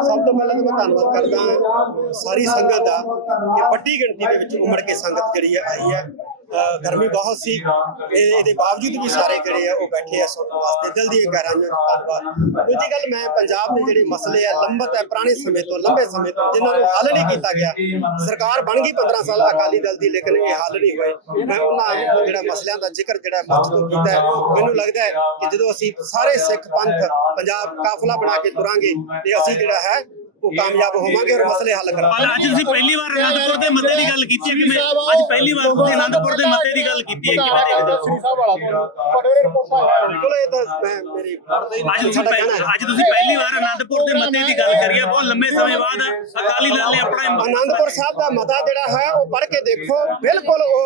ਸਭ ਤੋਂ ਪਹਿਲਾਂ ਤਾਂ ਮੈਂ ਧੰਨਵਾਦ ਕਰਦਾ ਸਾਰੀ ਸੰਗਤ ਦਾ ਕਿ ਵੱਡੀ ਗਿਣਤੀ ਦੇ ਵਿੱਚ ਉਮੜ ਕੇ ਸੰਗਤ ਜਿਹੜੀ ਹੈ ਆਈ ਹੈ। ਗਰਮੀ ਬਹੁਤ ਸੀ। ਇਹਦੇ ਬਾਵਜੂਦ ਵੀ ਸਾਰੇ ਜਿਹੜੇ ਆ, ਉਹ ਬੈਠੇ ਆ ਸੁਣਨ ਵਾਸਤੇ, ਦਿਲ ਦੀ ਗਹਿਰਾਈਆਂ ਤੋਂ ਧੰਨਵਾਦ ਦੂਜੀ ਗੱਲ, ਮੈਂ ਪੰਜਾਬ ਦੇ ਜਿਹੜੇ ਮਸਲੇ ਆ, ਲੰਬਤ ਹੈ, ਪੁਰਾਣੇ ਸਮੇਂ ਤੋਂ, ਲੰਬੇ ਸਮੇਂ ਤੋਂ, ਜਿਨ੍ਹਾਂ ਨੂੰ ਹੱਲ ਨਹੀਂ ਕੀਤਾ ਗਿਆ, ਸਰਕਾਰ ਬਣ ਗਈ 15 ਸਾਲ ਅਕਾਲੀ ਦਲ ਦੀ, ਲੇਕਿਨ ਇਹ ਹੱਲ ਨਹੀਂ ਹੋਏ। ਮੈਂ ਉਹਨਾਂ ਜਿਹੜਾ ਮਸਲਿਆਂ ਦਾ ਜ਼ਿਕਰ ਜਿਹੜਾ ਮੰਚ ਤੋਂ ਕੀਤਾ ਮੈਨੂੰ ਲੱਗਦਾ ਹੈ ਕਿ ਜਦੋਂ ਅਸੀਂ ਸਾਰੇ ਸਿੱਖ ਪੰਥ ਪੰਜਾਬ ਕਾਫਲਾ ਬਣਾ ਕੇ ਤੁਰਾਂਗੇ, ਤੇ ਅਸੀਂ ਜਿਹੜਾ ਹੈ ਉਹ ਕਾਮਯਾਬ ਹੋਵਾਂਗੇ ਔਰ ਮਸਲੇ ਹੱਲ ਕਰਾਂਗੇ। ਪਰ ਅੱਜ ਤੁਸੀਂ ਪਹਿਲੀ ਵਾਰ ਅਨੰਦਪੁਰ ਦੇ ਮੱਤੇ ਦੀ ਗੱਲ ਕੀਤੀ ਹੈ ਕਿ ਮੈਂ ਅੱਜ ਪਹਿਲੀ ਵਾਰ ਤੁਸੀਂ ਅਨੰਦਪੁਰ ਦੇ ਮੱਤੇ ਦੀ ਗੱਲ ਕੀਤੀ ਹੈ ਕਿਵੇਂ ਦੇਖਦੇ ਹੋ। ਸ੍ਰੀ ਸਾਹਿਬ ਵਾਲਾ ਤੋਂ ਪਟੇਰੇ ਰਿਪੋਰਟ ਆਇਆ ਬਿਲਕੁਲ ਇਹ ਤਾਂ ਮੈਂ ਮੇਰੀ ਅੱਜ ਤੁਸੀਂ ਹੈ। ਅੱਜ ਤੁਸੀਂ ਪਹਿਲੀ ਵਾਰ ਅਨੰਦਪੁਰ ਦੇ ਮੱਤੇ ਦੀ ਗੱਲ ਕਰੀ ਹੈ। ਬਹੁਤ ਲੰਬੇ ਸਮੇਂ ਬਾਅਦ ਅਕਾਲੀ ਦਲ ਨੇ ਆਪਣਾ ਆਨੰਦਪੁਰ ਸਾਹਿਬ ਦਾ ਮਤਾ ਜਿਹੜਾ ਹੈ ਉਹ ਪੜ੍ਹ ਕੇ ਦੇਖੋ। ਬਿਲਕੁਲ ਉਹ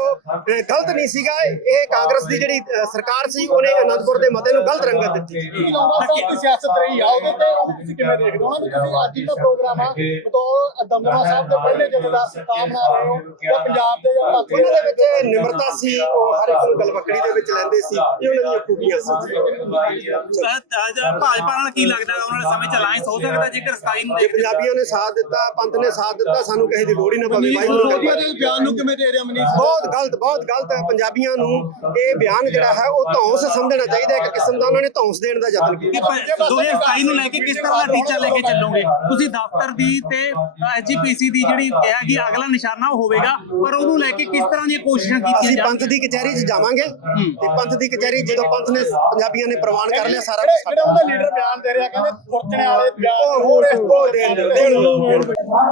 ਗਲਤ ਨਹੀਂ ਸੀਗਾ। ਇਹ ਕਾਂਗਰਸ ਦੀ ਜਿਹੜੀ ਸਰਕਾਰ ਸੀ ਉਹਨੇ ਆਨੰਦਪੁਰ ਦੇ ਮਤੇ ਨੂੰ ਗਲਤ ਰੰਗਤ ਦਿੱਤੀ। ਸਿਆਸਤ ਰਹੀ ਆ ਉਹਦੇ ਤੇ ਤੁਸੀਂ ਕਿਵੇਂ ਦੇਖਦੇ ਹੋ? ਤੁਸੀਂ ਅੱਜ ਦਾ ਪ੍ਰੋਗਰਾਮ ਆ। ਬਤੌਰ ਦਮਦਮਾ ਸਾਹਿਬ ਦੇ ਪਹਿਲੇ ਜਥੇਦਾਰ ਸਰਕਾਰ ਬਣਾ ਰਹੇ ਹੋ ਜਾਂ ਪੰਜਾਬ ਦੇ ਜਾਂ ਬਾਕੀ ਉਹਨਾਂ ਦੇ ਵਿੱਚ ਨਿਮਰਤਾ ਸੀ ਉਹ ਹਰ ਇੱਕ ਨੂੰ ਗਲਵਕੜੀ ਦੇ ਵਿੱਚ ਲੈਂਦੇ ਸੀ ਇਹ ਉਹਨਾਂ ਦੀਆਂ ਖੂਬੀਆਂ ਸੀ। ਅੱਜ ਭਾਜਪਾ ਨਾਲ ਕੀ ਲੱਗਦਾ ਆਉਣ ਵਾਲੇ ਸਮੇਂ ਚ ਅਲਾਈਅੰਸ ਹੋ ਸਕਦਾ ਜੇਕਰ 27 ਨੂੰ ਜੇ ਦੇਖਦੇ ਪੰਜਾਬੀਆਂ ਨੇ ਸਾਥ ਦਿੱਤਾ ਪੰਥ ਨੇ ਸਾਥ ਦਿੱਤਾ ਸਾਨੂੰ ਕਿਸੇ ਦੀ ਲੋੜ ਹੀ ਨਾ ਪਵੇ ਵਾਹਿਗੁਰੂ ਕਿਰਪਾ ਕਰੇ। ਬਿਆਨ ਨੂੰ ਕਿਵੇਂ ਦੇ ਰਿਹਾ ਮਨੀਸ਼ ਬਹੁਤ ਗਲਤ ਬਹੁਤ ਗਲਤ ਹੈ ਪੰਜਾਬੀਆਂ ਨੂੰ ਇਹ ਬਿਆਨ ਜਿਹੜਾ ਹੈ ਉਹ ਧੌਂਸ ਸਮਝਣਾ ਚਾਹੀਦਾ ਹੈ ਇੱਕ ਕਿਸਮ ਦਾ ਉਹਨਾਂ ਨੇ ਧੌਂਸ ਦੇਣ ਦਾ ਯਤਨ ਕੀਤਾ। ਕਿ ਪ- 2027 ਨੂੰ ਲੈ ਕੇ ਕਿਸ ਤਰ੍ਹਾਂ ਦਾ ਟੀਚਾ ਲੈ ਕੇ ਚੱਲੋਗੇ? ਤੁਸੀਂ ਦਫ਼ਤਰ ਦੀ ਤੇ ਐਜੀਪੀਸੀ ਦੀ ਜਿਹੜੀ ਕਿਹਾ ਕਿ ਅਗਲਾ ਨਿਸ਼ਾਨਾ ਉਹ ਹੋਵੇਗਾ ਪਰ ਉਹਨੂੰ ਲੈ ਕੇ ਕਿਸ ਤਰ੍ਹਾਂ ਦੀਆਂ ਕੋਸ਼ਿਸ਼ਾਂ ਕੀਤੀਆਂ ਅਸੀਂ ਜਾਣ ਪੰਥ ਦੀ ਕਚਹਿਰੀ 'ਚ ਜਾਵਾਂਗੇ। ਤੇ ਪੰਥ ਦੀ ਕਚਹਿਰੀ ਜਦੋਂ ਪੰਥ ਨੇ ਪੰਜਾਬੀਆਂ ਨੇ ਪ੍ਰਵਾਨ ਕਰ ਲਿਆ ਸਾਰਾ ਕੁਝ ਜਿਹੜਾ ਉਹਦਾ ਲੀਡਰ ਬਿਆਨ ਦੇ ਰਿਹਾ ਕਹਿੰਦੇ ਫੁਰਚਣੇ ਵਾਲੇ ਬਿਆਨ ਉਹ ਹੋਰ ਇਸ ਤੋਂ ਦੇਣ।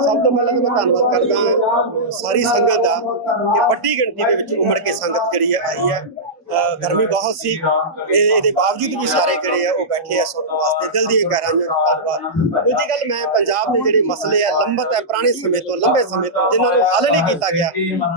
ਸਭ ਤੋਂ ਪਹਿਲਾਂ ਤਾਂ ਮੈਂ ਧੰਨਵਾਦ ਕਰਦਾ ਸਾਰੀ ਸੰਗਤ ਦਾ ਕਿ ਵੱਡੀ ਗਿਣਤੀ ਦੇ ਵਿੱਚ ਉਮੜ ਕੇ ਸੰਗਤ ਜਿਹੜੀ ਹੈ ਆਈ ਹੈ। ਗਰਮੀ ਬਹੁਤ ਸੀ। ਇਹਦੇ ਬਾਵਜੂਦ ਵੀ ਸਾਰੇ ਜਿਹੜੇ ਆ, ਉਹ ਬੈਠੇ ਆ ਸੁਣਨ ਵਾਸਤੇ, ਦਿਲ ਦੀ ਗਹਿਰਾਈਆਂ ਤੋਂ ਧੰਨਵਾਦ ਦੂਜੀ ਗੱਲ, ਮੈਂ ਪੰਜਾਬ ਦੇ ਜਿਹੜੇ ਮਸਲੇ ਆ, ਲੰਬਤ ਹੈ, ਪੁਰਾਣੇ ਸਮੇਂ ਤੋਂ, ਲੰਬੇ ਸਮੇਂ ਤੋਂ, ਜਿਨ੍ਹਾਂ ਨੂੰ ਹੱਲ ਨਹੀਂ ਕੀਤਾ ਗਿਆ।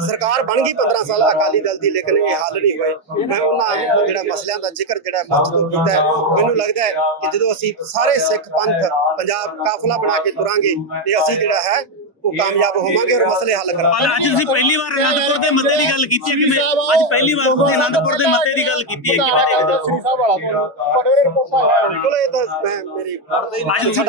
ਸਰਕਾਰ ਬਣ ਗਈ 15 ਸਾਲ, ਅਕਾਲੀ ਦਲ ਦੀ, ਲੇਕਿਨ ਇਹ ਹੱਲ ਨਹੀਂ ਹੋਏ। ਮੈਂ ਉਹਨਾਂ ਜਿਹੜਾ ਮਸਲਿਆਂ ਦਾ ਜ਼ਿਕਰ ਜਿਹੜਾ ਮੰਚ ਤੋਂ ਕੀਤਾ ਹੈ, ਮੈਨੂੰ ਲੱਗਦਾ ਹੈ ਕਿ ਜਦੋਂ ਅਸੀਂ ਸਾਰੇ ਸਿੱਖ ਪੰਥ ਪੰਜਾਬ ਕਾਫਲਾ ਬਣਾ ਕੇ ਤੁਰਾਂਗੇ, ਤੇ ਅਸੀਂ ਜਿਹੜਾ ਹੈ ਉਹ ਕਾਮਯਾਬ ਹੋਵਾਂਗੇ ਔਰ ਮਸਲੇ ਹੱਲ ਕਰਾਂਗੇ। ਅੱਜ ਤੁਸੀਂ ਪਹਿਲੀ ਵਾਰ ਅਨੰਦਪੁਰ ਦੇ ਮੱਤੇ ਦੀ ਗੱਲ ਕੀਤੀ ਹੈ ਕਿ ਮੈਂ ਅੱਜ ਪਹਿਲੀ ਵਾਰ ਤੁਸੀਂ ਅਨੰਦਪੁਰ ਦੇ ਮੱਤੇ ਦੀ ਗੱਲ ਕੀਤੀ ਹੈ ਕਿਵੇਂ ਦੇਖਦੇ ਹੋ। ਸ੍ਰੀ ਸਾਹਿਬ ਵਾਲਾ ਤੋਂ ਪਟੇਰੇ ਰਿਪੋਰਟ ਆਇਆ ਬਿਲਕੁਲ ਇਹ ਤਾਂ ਮੈਂ ਮੇਰੀ ਅੱਜ ਤੁਸੀਂ।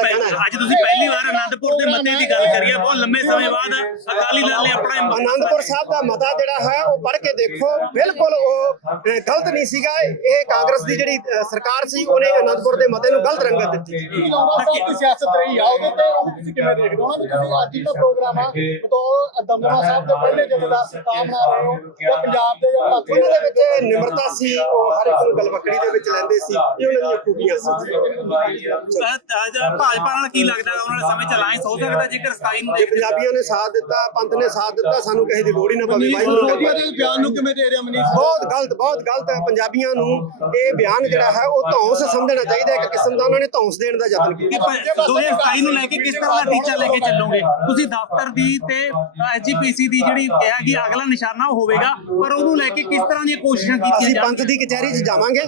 ਅੱਜ ਤੁਸੀਂ ਪਹਿਲੀ ਵਾਰ ਅਨੰਦਪੁਰ ਦੇ ਮੱਤੇ ਦੀ ਗੱਲ ਕਰੀ ਹੈ। ਬਹੁਤ ਲੰਬੇ ਸਮੇਂ ਬਾਅਦ ਅਕਾਲੀ ਦਲ ਨੇ ਆਪਣਾ ਆਨੰਦਪੁਰ ਸਾਹਿਬ ਦਾ ਮਤਾ ਜਿਹੜਾ ਹੈ ਉਹ ਪੜ੍ਹ ਕੇ ਦੇਖੋ। ਬਿਲਕੁਲ ਉਹ ਗਲਤ ਨਹੀਂ ਸੀਗਾ। ਇਹ ਕਾਂਗਰਸ ਦੀ ਜਿਹੜੀ ਸਰਕਾਰ ਸੀ ਉਹਨੇ ਆਨੰਦਪੁਰ ਦੇ ਮਤੇ ਨੂੰ ਗਲਤ ਰੰਗਤ ਦਿੱਤੀ। ਸਿਆਸਤ ਰਹੀ ਆ ਉਹਦੇ ਤੇ ਤੁਸੀਂ ਕਿਵੇਂ ਦੇਖਦੇ ਹੋ? ਤੁਸੀਂ ਅੱਜ ਦਾ ਪ੍ਰੋਗਰਾਮ ਆ। ਬਤੌਰ ਦਮਦਮਾ ਸਾਹਿਬ ਦੇ ਪਹਿਲੇ ਜਥੇਦਾਰ ਸਰਕਾਰ ਬਣਾ ਰਹੇ ਹੋ ਜਾਂ ਪੰਜਾਬ ਦੇ ਜਾਂ ਬਾਕੀ ਉਹਨਾਂ ਦੇ ਵਿੱਚ ਨਿਮਰਤਾ ਸੀ ਉਹ ਹਰ ਇੱਕ ਨੂੰ ਗਲਵਕੜੀ ਦੇ ਵਿੱਚ ਲੈਂਦੇ ਸੀ ਇਹ ਉਹਨਾਂ ਦੀਆਂ ਖੂਬੀਆਂ ਸੀ। ਅੱਜ ਭਾਜਪਾ ਨਾਲ ਕੀ ਲੱਗਦਾ ਆਉਣ ਵਾਲੇ ਸਮੇਂ ਚ ਅਲਾਈਅੰਸ ਹੋ ਸਕਦਾ ਜੇਕਰ 27 ਨੂੰ ਪੰਜਾਬੀਆਂ ਨੇ ਸਾਥ ਦਿੱਤਾ ਪੰਥ ਨੇ ਸਾਥ ਦਿੱਤਾ ਸਾਨੂੰ ਕਿਸੇ ਦੀ ਲੋੜ ਹੀ ਨਾ ਪਵੇ। ਵਾਹਿਗੁਰੂ ਕਰੇ। ਬਿਆਨ ਨੂੰ ਕਿਵੇਂ ਦੇ ਰਿਹਾ ਮਨੀਸ਼? ਬਹੁਤ ਗਲਤ ਬਹੁਤ ਗਲਤ ਹੈ। ਪੰਜਾਬੀਆਂ ਨੂੰ ਇਹ ਬਿਆਨ ਜਿਹੜਾ ਹੈ ਉਹ ਧੌਂਸ ਸਮਝਣਾ ਚਾਹੀਦਾ ਹੈ। ਇੱਕ ਕਿਸਮ ਦਾ ਉਹਨਾਂ ਨੇ ਧੌਂਸ ਦੇਣ ਦਾ ਯਤਨ ਕੀਤਾ। ਪ- 2027 ਨੂੰ ਲੈ ਕੇ ਕਿਸ ਤਰ੍ਹਾਂ ਦਾ ਟੀਚਾ ਲੈ ਕੇ ਚੱਲੋਗੇ? ਤੁਸੀਂ ਦਫ਼ਤਰ ਦੀ ਤੇ ਐਜੀਪੀਸੀ ਦੀ ਜਿਹੜੀ ਕਿਹਾ ਕਿ ਅਗਲਾ ਨਿਸ਼ਾਨਾ ਉਹ ਹੋਵੇਗਾ ਪਰ ਉਹਨੂੰ ਲੈ ਕੇ ਕਿਸ ਤਰ੍ਹਾਂ ਦੀਆਂ ਕੋਸ਼ਿਸ਼ਾਂ ਕੀਤੀਆਂ ਅਸੀਂ ਪੰਥ ਦੀ ਕਚਹਿਰੀ 'ਚ ਜਾਵਾਂਗੇ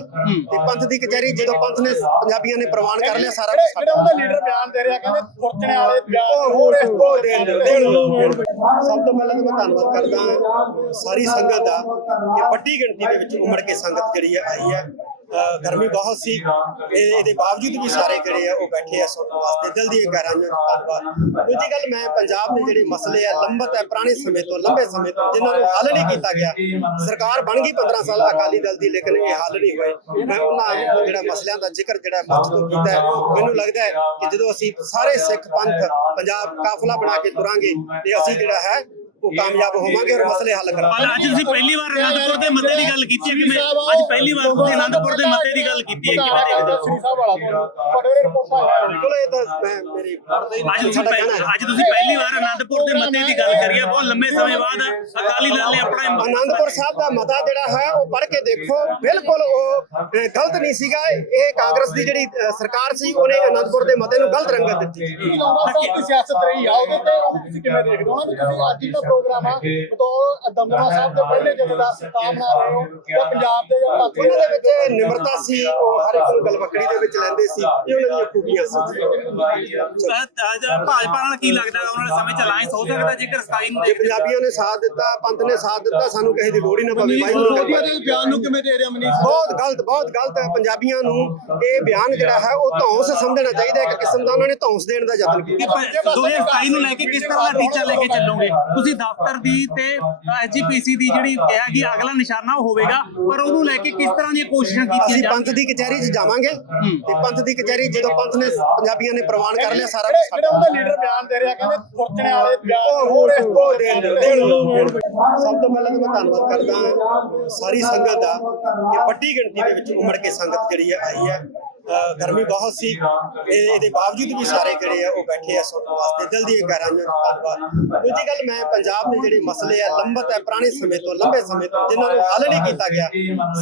ਤੇ ਪੰਥ ਦੀ ਕਚਹਿਰੀ ਜਦੋਂ ਪੰਥ ਨੇ ਪੰਜਾਬੀਆਂ ਨੇ ਪ੍ਰਵਾਨ ਕਰ ਲਿਆ ਸਾਰਾ ਕੁਝ ਜਿਹੜਾ ਉਹਦਾ ਲੀਡਰ ਬਿਆਨ ਦੇ ਰਿਹਾ ਕਹਿੰਦੇ ਫੁਰਚਣੇ ਵਾਲੇ ਬਿਆਨ ਉਹ ਹੋਰ ਇਸ ਤੋਂ ਉਹ ਦੇਣ। ਸਭ ਤੋਂ ਪਹਿਲਾਂ ਤਾਂ ਮੈਂ ਧੰਨਵਾਦ ਕਰਦਾ ਸਾਰੀ ਸੰਗਤ ਦਾ ਕਿ ਵੱਡੀ ਗਿਣਤੀ ਦੇ ਵਿੱਚ ਉਮੜ ਕੇ ਸੰਗਤ ਜਿਹੜੀ ਆਈ ਹੈ। ਗਰਮੀ ਬਹੁਤ ਸੀ। ਇਹਦੇ ਬਾਵਜੂਦ ਵੀ ਸਾਰੇ ਜਿਹੜੇ ਆ, ਉਹ ਬੈਠੇ ਆ ਸੁਣਨ ਵਾਸਤੇ, ਦਿਲ ਦੀ ਗਹਿਰਾਈਆਂ ਤੋਂ ਧੰਨਵਾਦ ਦੂਜੀ ਗੱਲ, ਮੈਂ ਪੰਜਾਬ ਦੇ ਜਿਹੜੇ ਮਸਲੇ ਆ, ਲੰਬਤ ਹੈ, ਪੁਰਾਣੇ ਸਮੇਂ ਤੋਂ, ਲੰਬੇ ਸਮੇਂ ਤੋਂ, ਜਿਨ੍ਹਾਂ ਨੂੰ ਹੱਲ ਨਹੀਂ ਕੀਤਾ ਗਿਆ। ਸਰਕਾਰ ਬਣ ਗਈ 15 ਸਾਲ ਅਕਾਲੀ ਦਲ ਦੀ, ਲੇਕਿਨ ਇਹ ਹੱਲ ਨਹੀਂ ਹੋਏ। ਮੈਂ ਉਹਨਾਂ ਜਿਹੜਾ ਮਸਲਿਆਂ ਦਾ ਜ਼ਿਕਰ ਜਿਹੜਾ ਮੰਚ ਤੋਂ ਕੀਤਾ ਮੈਨੂੰ ਲੱਗਦਾ ਹੈ ਕਿ ਜਦੋਂ ਅਸੀਂ ਸਾਰੇ ਸਿੱਖ ਪੰਥ ਪੰਜਾਬ ਕਾਫਲਾ ਬਣਾ ਕੇ ਤੁਰਾਂਗੇ, ਤੇ ਅਸੀਂ ਜਿਹੜਾ ਹੈ ਉਹ ਕਾਮਯਾਬ ਹੋਵਾਂਗੇ ਔਰ ਮਸਲੇ ਹੱਲ ਕਰਾਂਗੇ। ਪਰ ਅੱਜ ਤੁਸੀਂ ਪਹਿਲੀ ਵਾਰ ਅਨੰਦਪੁਰ ਦੇ ਮੱਤੇ ਦੀ ਗੱਲ ਕੀਤੀ ਹੈ ਕਿ ਮੈਂ ਅੱਜ ਪਹਿਲੀ ਵਾਰ ਤੁਸੀਂ ਅਨੰਦਪੁਰ ਦੇ ਮੱਤੇ ਦੀ ਗੱਲ ਕੀਤੀ ਹੈ ਕਿਵੇਂ ਦੇਖਦੇ ਹੋ। ਸ੍ਰੀ ਸਾਹਿਬ ਵਾਲਾ ਤੋਂ ਪਟੇਰੇ ਰਿਪੋਰਟ ਆਇਆ ਬਿਲਕੁਲ ਇਹ ਤਾਂ ਮੈਂ ਮੇਰੀ ਅੱਜ ਤੁਸੀਂ ਸਾਡਾ ਪਹਿ- ਕਹਿਣਾ ਹੈ। ਅੱਜ ਤੁਸੀਂ ਪਹਿਲੀ ਵਾਰ ਅਨੰਦਪੁਰ ਦੇ ਮੱਤੇ ਦੀ ਗੱਲ ਕਰੀ ਹੈ। ਬਹੁਤ ਲੰਬੇ ਸਮੇਂ ਬਾਅਦ ਅਕਾਲੀ ਦਲ ਨੇ ਆਪਣਾ ਆਨੰਦਪੁਰ ਸਾਹਿਬ ਦਾ ਮਤਾ ਜਿਹੜਾ ਹੈ ਉਹ ਪੜ੍ਹ ਕੇ ਦੇਖੋ। ਬਿਲਕੁਲ ਉਹ ਗਲਤ ਨਹੀਂ ਸੀਗਾ। ਇਹ ਕਾਂਗਰਸ ਦੀ ਜਿਹੜੀ ਸਰਕਾਰ ਸੀ ਉਹਨੇ ਆਨੰਦਪੁਰ ਦੇ ਮਤੇ ਨੂੰ ਗਲਤ ਰੰਗਤ ਦਿੱਤੀ। ਸਿਆਸਤ ਰਹੀ ਆ ਉਹਦੇ ਤੇ ਤੁਸੀਂ ਕਿਵੇਂ ਦੇਖਦੇ ਹੋ? ਤੁਸੀਂ ਅੱਜ ਦਾ ਪ੍ਰੋਗਰਾਮ ਆ। ਬਤੌਰ ਦਮਦਮਾ ਸਾਹਿਬ ਦੇ ਪਹਿਲੇ ਜਥੇਦਾਰ ਸਰਕਾਰ ਬਣਾ ਰਹੇ ਹੋ। ਜਾਂ ਪੰਜਾਬ ਦੇ ਜਾਂ ਭਾਰਤ ਉਹਨਾਂ ਦੇ ਵਿੱਚ ਨਿਮਰਤਾ ਸੀ ਉਹ ਹਰ ਇੱਕ ਨੂੰ ਗਲਵਕੜੀ ਦੇ ਵਿੱਚ ਲੈਂਦੇ ਸੀ ਇਹ ਉਹਨਾਂ ਦੀਆਂ ਖੂਬੀਆਂ ਸੀ। ਭਾਜਪਾ ਨਾਲ ਕੀ ਲੱਗਦਾ ਆਉਣ ਵਾਲੇ ਸਮੇਂ ਚ ਅਲਾਈਅੰਸ ਹੋ ਸਕਦਾ ਜੇਕਰ 27 ਨੂੰ ਜੇ ਪੰਜਾਬੀਆਂ ਨੇ ਸਾਥ ਦਿੱਤਾ ਪੰਥ ਨੇ ਸਾਥ ਦਿੱਤਾ ਸਾਨੂੰ ਕਿਸੇ ਦੀ ਲੋੜ ਹੀ ਨਾ ਪਵੇ। ਵਾਹਿਗੁਰੂ ਕਿਰਪਾ ਕਰੇ। ਬਿਆਨ ਨੂੰ ਕਿਵੇਂ ਦੇ ਰਿਹਾ ਮਨੀਸ਼? ਬਹੁਤ ਗਲਤ ਬਹੁਤ ਗਲਤ ਹੈ। ਪੰਜਾਬੀਆਂ ਨੂੰ ਇਹ ਬਿਆਨ ਜਿਹੜਾ ਹੈ ਉਹ ਧੌਂਸ ਸਮਝਣਾ ਚਾਹੀਦਾ ਹੈ। ਇੱਕ ਕਿਸਮ ਦਾ ਉਹਨਾਂ ਨੇ ਧੌਂਸ ਦੇਣ ਦਾ ਯਤਨ ਕੀਤਾ। ਪ- 2027 ਨੂੰ ਲੈ ਕੇ ਕਿਸ ਤਰ੍ਹਾਂ ਦਾ ਟੀਚਾ ਲੈ ਕੇ ਚੱਲੋਗੇ? ਤੁਸੀਂ ਦਫ਼ਤਰ ਦੀ ਤੇ ਐਸਜੀਪੀਸੀ ਦੀ ਜਿਹੜੀ ਕਿਹਾ ਕਿ ਅਗਲਾ ਨਿਸ਼ਾਨਾ ਉਹ ਹੋਵੇਗਾ ਪਰ ਉਹਨੂੰ ਲੈ ਕੇ ਕਿਸ ਤਰ੍ਹਾਂ ਦੀਆਂ ਕੋਸ਼ਿਸ਼ਾਂ ਕੀਤੀਆਂ ਅਸੀਂ ਪੰਥ ਦੀ ਕਚਹਿਰੀ 'ਚ ਜਾਵਾਂਗੇ ਤੇ ਪੰਥ ਦੀ ਕਚਹਿਰੀ ਜਦੋਂ ਪੰਥ ਨੇ ਪੰਜਾਬੀਆਂ ਨੇ ਪ੍ਰਵਾਨ ਕਰ ਲਿਆ ਸਾਰਾ ਕੁਝ ਜਿਹੜਾ ਉਹਦਾ ਲੀਡਰ ਬਿਆਨ ਦੇ ਰਿਹਾ ਕਹਿੰਦੇ ਖੁਰਚਣੇ ਵਾਲੇ ਬਿਆਨ ਉਹ ਹੋਰ ਦੇਣ ਦਿਓ, ਦੇਣ ਦਿਓ। ਸਭ ਤੋਂ ਪਹਿਲਾਂ ਤਾਂ ਮੈਂ ਧੰਨਵਾਦ ਕਰਦਾ ਸਾਰੀ ਸੰਗਤ ਦਾ ਕਿ ਵੱਡੀ ਗਿਣਤੀ ਦੇ ਵਿੱਚ ਉਮੜ ਕੇ ਸੰਗਤ ਜਿਹੜੀ ਹੈ ਆਈ ਹੈ। ਗਰਮੀ ਬਹੁਤ ਸੀ। ਇਹਦੇ ਬਾਵਜੂਦ ਵੀ ਸਾਰੇ ਜਿਹੜੇ ਆ, ਉਹ ਬੈਠੇ ਆ ਸੁਣਨ ਵਾਸਤੇ, ਦਿਲ ਦੀ ਗਹਿਰਾਈਆਂ ਤੋਂ ਧੰਨਵਾਦ ਦੂਜੀ ਗੱਲ, ਮੈਂ ਪੰਜਾਬ ਦੇ ਜਿਹੜੇ ਮਸਲੇ ਆ, ਲੰਬਤ ਹੈ, ਪੁਰਾਣੇ ਸਮੇਂ ਤੋਂ, ਲੰਬੇ ਸਮੇਂ ਤੋਂ, ਜਿਨ੍ਹਾਂ ਨੂੰ ਹੱਲ ਨਹੀਂ ਕੀਤਾ ਗਿਆ।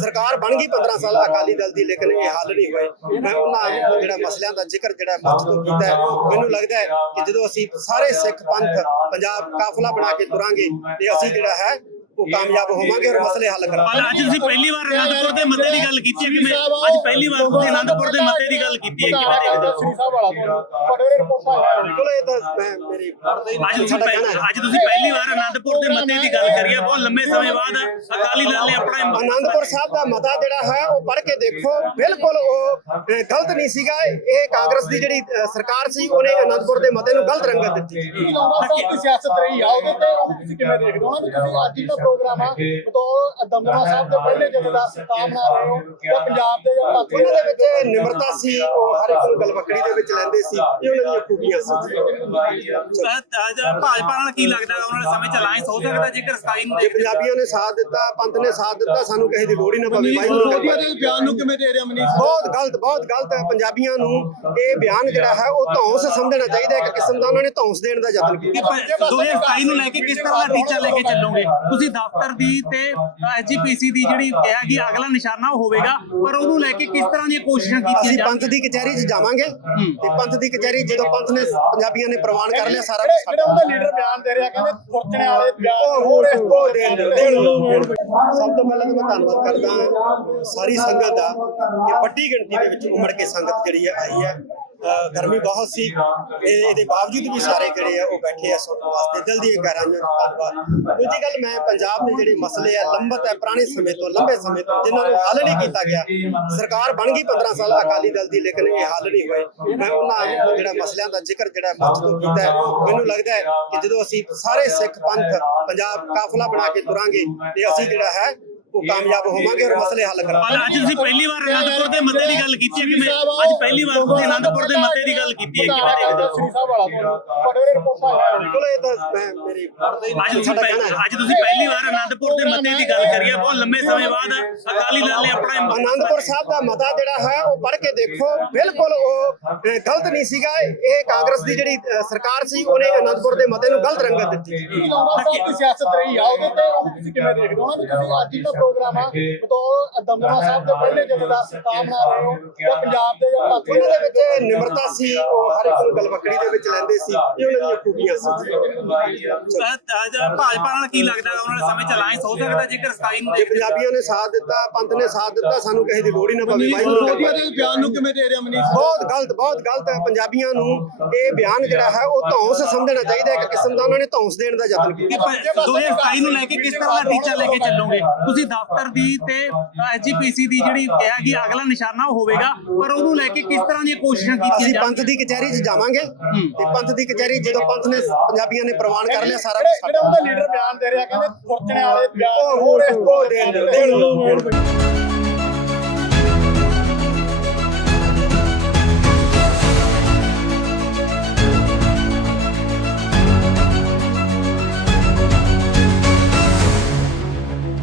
ਸਰਕਾਰ ਬਣ ਗਈ 15 ਸਾਲ ਅਕਾਲੀ ਦਲ ਦੀ, ਲੇਕਿਨ ਇਹ ਹੱਲ ਨਹੀਂ ਹੋਏ। ਮੈਂ ਉਹਨਾਂ ਜਿਹੜਾ ਮਸਲਿਆਂ ਦਾ ਜ਼ਿਕਰ ਜਿਹੜਾ ਮੰਚ ਤੋਂ ਕੀਤਾ ਮੈਨੂੰ ਲੱਗਦਾ ਹੈ ਕਿ ਜਦੋਂ ਅਸੀਂ ਸਾਰੇ ਸਿੱਖ ਪੰਥ ਪੰਜਾਬ ਕਾਫਲਾ ਬਣਾ ਕੇ ਤੁਰਾਂਗੇ, ਤੇ ਅਸੀਂ ਜਿਹੜਾ ਹੈ ਉਹ ਕਾਮਯਾਬ ਹੋਵਾਂਗੇ ਔਰ ਮਸਲੇ ਹੱਲ ਕਰਾਂਗੇ। ਅੱਜ ਤੁਸੀਂ ਪਹਿਲੀ ਵਾਰ ਅਨੰਦਪੁਰ ਦੇ ਮੱਤੇ ਦੀ ਗੱਲ ਕੀਤੀ ਹੈ ਕਿ ਮੈਂ ਅੱਜ ਪਹਿਲੀ ਵਾਰ ਤੁਸੀਂ ਅਨੰਦਪੁਰ ਦੇ ਮੱਤੇ ਦੀ ਗੱਲ ਕੀਤੀ ਹੈ ਕਿਵੇਂ ਦੇਖਦੇ ਹੋ? ਸ੍ਰੀ ਸਾਹਿਬ ਵਾਲਾ ਤੁਹਾਡੇ ਰਿਪੋਰਟਾਂ ਆਈਆਂ ਚਲੋ ਇਹ ਤਾਂ ਮੈਂ ਮੇਰੀ ਅੱਜ ਤੁਸੀਂ ਅੱਜ ਤੁਸੀਂ ਪਹਿਲੀ ਵਾਰ ਅਨੰਦਪੁਰ ਦੇ ਮੱਤੇ ਦੀ ਗੱਲ ਕਰੀ ਹੈ ਬਹੁਤ ਲੰਬੇ ਸਮੇਂ ਬਾਅਦ ਅਕਾਲੀ ਦਲ ਨੇ ਆਪਣਾ ਆਨੰਦਪੁਰ ਸਾਹਿਬ ਦਾ ਮਤਾ ਜਿਹੜਾ ਹੈ ਉਹ ਪੜ੍ਹ ਕੇ ਦੇਖੋ ਬਿਲਕੁਲ ਉਹ ਗਲਤ ਨਹੀਂ ਸੀਗਾ। ਇਹ ਕਾਂਗਰਸ ਦੀ ਜਿਹੜੀ ਸਰਕਾਰ ਸੀ ਉਹਨੇ ਆਨੰਦਪੁਰ ਦੇ ਮਤੇ ਨੂੰ ਗਲਤ ਰੰਗਤ ਦਿੱਤੀ। ਸਿਆਸਤ ਰਹੀ ਆ ਉਹਦੇ ਤੇ ਤੁਸੀਂ ਕਿਵੇਂ ਦੇਖਦੇ ਹੋ? ਤੁਸੀਂ ਅੱਜ ਦਾ ਪ੍ਰੋਗਰਾਮ ਆ। ਬਤੌਰ ਦਮਦਮਾ ਸਾਹਿਬ ਦੇ ਪਹਿਲੇ ਜਥੇਦਾਰ ਸਰਕਾਰ ਬਣਾ ਰਹੇ ਹੋ ਜਾਂ ਪੰਜਾਬ ਦੇ ਜਾਂ ਭਾਰਤ ਉਹਨਾਂ ਦੇ ਵਿੱਚ ਨਿਮਰਤਾ ਸੀ ਉਹ ਹਰ ਇੱਕ ਨੂੰ ਗਲਵਕੜੀ ਦੇ ਵਿੱਚ ਲੈਂਦੇ ਸੀ ਇਹ ਉਹਨਾਂ ਦੀਆਂ ਖੂਬੀਆਂ ਸੀ। ਅਹ ਅੱਜ ਭਾਜਪਾ ਨਾਲ ਕੀ ਲੱਗਦਾ ਆਉਣ ਵਾਲੇ ਸਮੇਂ ਚ ਅਲਾਈਅੰਸ ਹੋ ਸਕਦਾ ਜੇਕਰ 27 ਨੂੰ ਜੇ ਦੇਖਦੇ ਪੰਜਾਬੀਆਂ ਨੇ ਸਾਥ ਦਿੱਤਾ ਪੰਥ ਨੇ ਸਾਥ ਦਿੱਤਾ ਸਾਨੂੰ ਕਿਸੇ ਦੀ ਲੋੜ ਹੀ ਨਾ ਪਵੇ। ਵਾਹਿਗੁਰੂ ਕਿਰਪਾ ਕਰੇ। ਬਿਆਨ ਨੂੰ ਕਿਵੇਂ ਦੇ ਰਿਹਾ ਮਨੀਸ਼? ਬਹੁਤ ਗਲਤ ਬਹੁਤ ਗਲਤ ਹੈ। ਪੰਜਾਬੀਆਂ ਨੂੰ ਇਹ ਬਿਆਨ ਜਿਹੜਾ ਹੈ ਉਹ ਧੌਂਸ ਸਮਝਣਾ ਚਾਹੀਦਾ ਹੈ। ਇੱਕ ਕਿਸਮ ਦਾ ਉਹਨਾਂ ਨੇ ਧੌਂਸ ਦੇਣ ਦਾ ਯਤਨ ਕੀਤਾ। ਪ- 2027 ਨੂੰ ਲੈ ਕੇ ਕਿਸ ਤਰ੍ਹਾਂ ਦਾ ਟੀਚਾ ਲੈ ਕੇ ਚੱਲੋਗੇ? ਤੁਸੀਂ ਦਫ਼ਤਰ ਦੀ ਤੇ ਐਸਜੀਪੀਸੀ ਦੀ ਜਿਹੜੀ ਕਿਹਾ ਕਿ ਅਗਲਾ ਨਿਸ਼ਾਨਾ ਉਹ ਹੋਵੇਗਾ ਪਰ ਉਹਨੂੰ ਲੈ ਕੇ ਕਿਸ ਤਰ੍ਹਾਂ ਦੀਆਂ ਕੋਸ਼ਿਸ਼ਾਂ ਕੀਤੀਆਂ ਅਸੀਂ ਜਾਣ? ਪੰਥ ਦੀ ਕਚਹਿਰੀ 'ਚ ਜਾਵਾਂਗੇ। ਤੇ ਪੰਥ ਦੀ ਕਚਹਿਰੀ ਜਦੋਂ ਪੰਥ ਨੇ ਪੰਜਾਬੀਆਂ ਨੇ ਪ੍ਰਵਾਨ ਕਰ ਲਿਆ ਸਾਰਾ ਕੁਝ ਜਿਹੜਾ ਉਹਦਾ ਲੀਡਰ ਬਿਆਨ ਦੇ ਰਿਹਾ ਕਹਿੰਦੇ ਖੁਰਚਣੇ ਵਾਲੇ ਬਿਆਨ ਉਹ ਹੋਰ ਦੇਣ ਦਿਓ, ਦੇਣ। ਸਭ ਤੋਂ ਪਹਿਲਾਂ ਤਾਂ ਮੈਂ ਧੰਨਵਾਦ ਕਰਦਾ ਸਾਰੀ ਸੰਗਤ ਦਾ ਕਿ ਵੱਡੀ ਗਿਣਤੀ ਦੇ ਵਿੱਚ ਉਮੜ ਕੇ ਸੰਗਤ ਜਿਹੜੀ ਹੈ ਆਈ ਹੈ। ਗਰਮੀ ਬਹੁਤ ਸੀ। ਇਹਦੇ ਬਾਵਜੂਦ ਵੀ ਸਾਰੇ ਜਿਹੜੇ ਆ ਉਹ ਬੈਠੇ ਆ ਸੁਣਨ ਵਾਸਤੇ, ਦਿਲ ਦੀ ਗਹਿਰਾਈਆਂ ਤੋਂ ਧੰਨਵਾਦ ਦੂਜੀ ਗੱਲ, ਮੈਂ ਪੰਜਾਬ ਦੇ ਜਿਹੜੇ ਮਸਲੇ ਆ, ਲੰਬਤ ਹੈ, ਪੁਰਾਣੇ ਸਮੇਂ ਤੋਂ, ਲੰਬੇ ਸਮੇਂ ਤੋਂ, ਜਿਨ੍ਹਾਂ ਨੂੰ ਹੱਲ ਨਹੀਂ ਕੀਤਾ ਗਿਆ। ਸਰਕਾਰ ਬਣ ਗਈ 15 ਸਾਲ ਅਕਾਲੀ ਦਲ ਦੀ, ਲੇਕਿਨ ਇਹ ਹੱਲ ਨਹੀਂ ਹੋਏ। ਮੈਂ ਉਹਨਾਂ ਜਿਹੜਾ ਮਸਲਿਆਂ ਦਾ ਜ਼ਿਕਰ ਜਿਹੜਾ ਮੰਚ ਤੋਂ ਕੀਤਾ ਹੈ। ਮੈਨੂੰ ਲੱਗਦਾ ਹੈ ਕਿ ਜਦੋਂ ਅਸੀਂ ਸਾਰੇ ਸਿੱਖ ਪੰਥ ਪੰਜਾਬ ਕਾਫਲਾ ਬਣਾ ਕੇ ਤੁਰਾਂਗੇ, ਤੇ ਅਸੀਂ ਜਿਹੜਾ ਹੈ ਉਹ ਕਾਮਯਾਬ ਹੋਵਾਂਗੇ ਔਰ ਮਸਲੇ ਹੱਲ ਕਰਾਂਗੇ। ਅੱਜ ਤੁਸੀਂ ਪਹਿਲੀ ਵਾਰ ਅਨੰਦਪੁਰ ਦੇ ਮੱਤੇ ਦੀ ਗੱਲ ਕੀਤੀ ਹੈ ਕਿ ਮੈਂ ਅੱਜ ਪਹਿਲੀ ਵਾਰ ਤੁਸੀਂ ਅਨੰਦਪੁਰ ਦੇ ਮੱਤੇ ਦੀ ਗੱਲ ਕੀਤੀ ਹੈ ਕਿਵੇਂ ਦੇਖਦੇ ਹੋ। ਸ੍ਰੀ ਸਾਹਿਬ ਵਾਲਾ ਤੁਹਾਡੇ ਰਿਪੋਰਟਾਂ ਆਈਆਂ ਚਲੋ ਇਹ ਤਾਂ ਮੈਂ ਮੇਰੀ ਅੱਜ ਤੁਸੀਂ ਅੱਜ ਪਹਿਲੀ ਵਾਰ ਅਨੰਦਪੁਰ ਦੇ ਮੱਤੇ ਦੀ ਗੱਲ ਕਰੀ ਹੈ। ਬਹੁਤ ਲੰਬੇ ਸਮੇਂ ਬਾਅਦ ਅਕਾਲੀ ਦਲ ਨੇ ਆਪਣਾ ਆਨੰਦਪੁਰ ਸਾਹਿਬ ਦਾ ਮਤਾ ਜਿਹੜਾ ਹੈ ਉਹ ਪੜ੍ਹ ਕੇ ਦੇਖੋ। ਬਿਲਕੁਲ ਉਹ ਗਲਤ ਨਹੀਂ ਸੀਗਾ। ਇਹ ਕਾਂਗਰਸ ਦੀ ਜਿਹੜੀ ਸਰਕਾਰ ਸੀ ਉਹਨੇ ਆਨੰਦਪੁਰ ਦੇ ਮਤੇ ਨੂੰ ਗਲਤ ਰੰਗਤ ਦਿੱਤੀ। ਸਿਆਸਤ ਰਹੀ ਆ ਉਹਦੇ ਤੇ ਕਿਵੇਂ ਦੇਖਦੇ ਹੋ? ਨਾ ਵੀ ਤੁਸੀਂ ਅੱਜ ਦਾ ਪ੍ਰੋਗਰਾਮ ਆ। ਬਤੌਰ ਦਮਦਮਾ ਸਾਹਿਬ ਦੇ ਪਹਿਲੇ ਜਥੇਦਾਰ ਸਰਕਾਰ ਬਣਾ ਰਹੇ ਹੋ। ਜਾਂ ਪੰਜਾਬ ਦੇ ਜਾਂ ਭਾਰਤ ਉਹਨਾਂ ਦੇ ਵਿੱਚ ਨਿਮਰਤਾ ਸੀ ਉਹ ਹਰ ਇੱਕ ਨੂੰ ਗਲਵਕੜੀ ਦੇ ਵਿੱਚ ਲੈਂਦੇ ਸੀ ਇਹ ਉਹਨਾਂ ਦੀਆਂ ਖੂਬੀਆਂ ਸੀ। ਭਾਜਪਾ ਨਾਲ ਕੀ ਲੱਗਦਾ ਆਉਣ ਵਾਲੇ ਸਮੇਂ ਚ ਅਲਾਈਅੰਸ ਹੋ ਸਕਦਾ ਜੇਕਰ 27 ਨੂੰ ਜੇ ਪੰਜਾਬੀਆਂ ਨੇ ਸਾਥ ਦਿੱਤਾ ਪੰਥ ਨੇ ਸਾਥ ਦਿੱਤਾ ਸਾਨੂੰ ਕਿਸੇ ਦੀ ਲੋੜ ਹੀ ਨਾ ਪਵੇ। ਵਾਹਿਗੁਰੂ ਕਰੇ। ਬਿਆਨ ਨੂੰ ਕਿਵੇਂ ਦੇ ਰਿਹਾ ਮਨੀਸ਼? ਬਹੁਤ ਗਲਤ ਬਹੁਤ ਗਲਤ ਹੈ। ਪੰਜਾਬੀਆਂ ਨੂੰ ਇਹ ਬਿਆਨ ਜਿਹੜਾ ਹੈ ਉਹ ਧੌਂਸ ਸਮਝਣਾ ਚਾਹੀਦਾ ਹੈ। ਇੱਕ ਕਿਸਮ ਦਾ ਉਹਨਾਂ ਨੇ ਧੌਂਸ ਦੇਣ ਦਾ ਯਤਨ ਕੀਤਾ। ਪ- 2027 ਨੂੰ ਲੈ ਕੇ ਕਿਸ ਤਰ੍ਹਾਂ ਦਾ ਟੀਚਾ ਲੈ ਕੇ ਚੱਲੋਗੇ? ਤੁਸੀਂ ਦਫ਼ਤਰ ਦੀ ਤੇ ਐਸਜੀਪੀਸੀ ਦੀ ਜਿਹੜੀ ਕਿਹਾ ਕਿ ਅਗਲਾ ਨਿਸ਼ਾਨਾ ਉਹ ਹੋਵੇਗਾ ਪਰ ਉਹਨੂੰ ਲੈ ਕੇ ਕਿਸ ਤਰ੍ਹਾਂ ਦੀਆਂ ਕੋਸ਼ਿਸ਼ਾਂ ਕੀਤੀਆਂ ਅਸੀਂ ਪੰਥ ਦੀ ਕਚਹਿਰੀ 'ਚ ਜਾਵਾਂਗੇ ਤੇ ਪੰਥ ਦੀ ਕਚਹਿਰੀ ਜਦੋਂ ਪੰਥ ਨੇ ਪੰਜਾਬੀਆਂ ਨੇ ਪ੍ਰਵਾਨ ਕਰ ਲਿਆ ਸਾਰਾ ਕੁਝ ਜਿਹੜਾ ਉਹਦਾ ਲੀਡਰ ਬਿਆਨ ਦੇ ਰਿਹਾ ਕਹਿੰਦੇ ਖੁਰਚਣੇ ਵਾਲੇ ਬਿਆਨ ਹੋਰ ਦੇਣ ਦਿਓ, ਦੇਣ ਦਿਓ।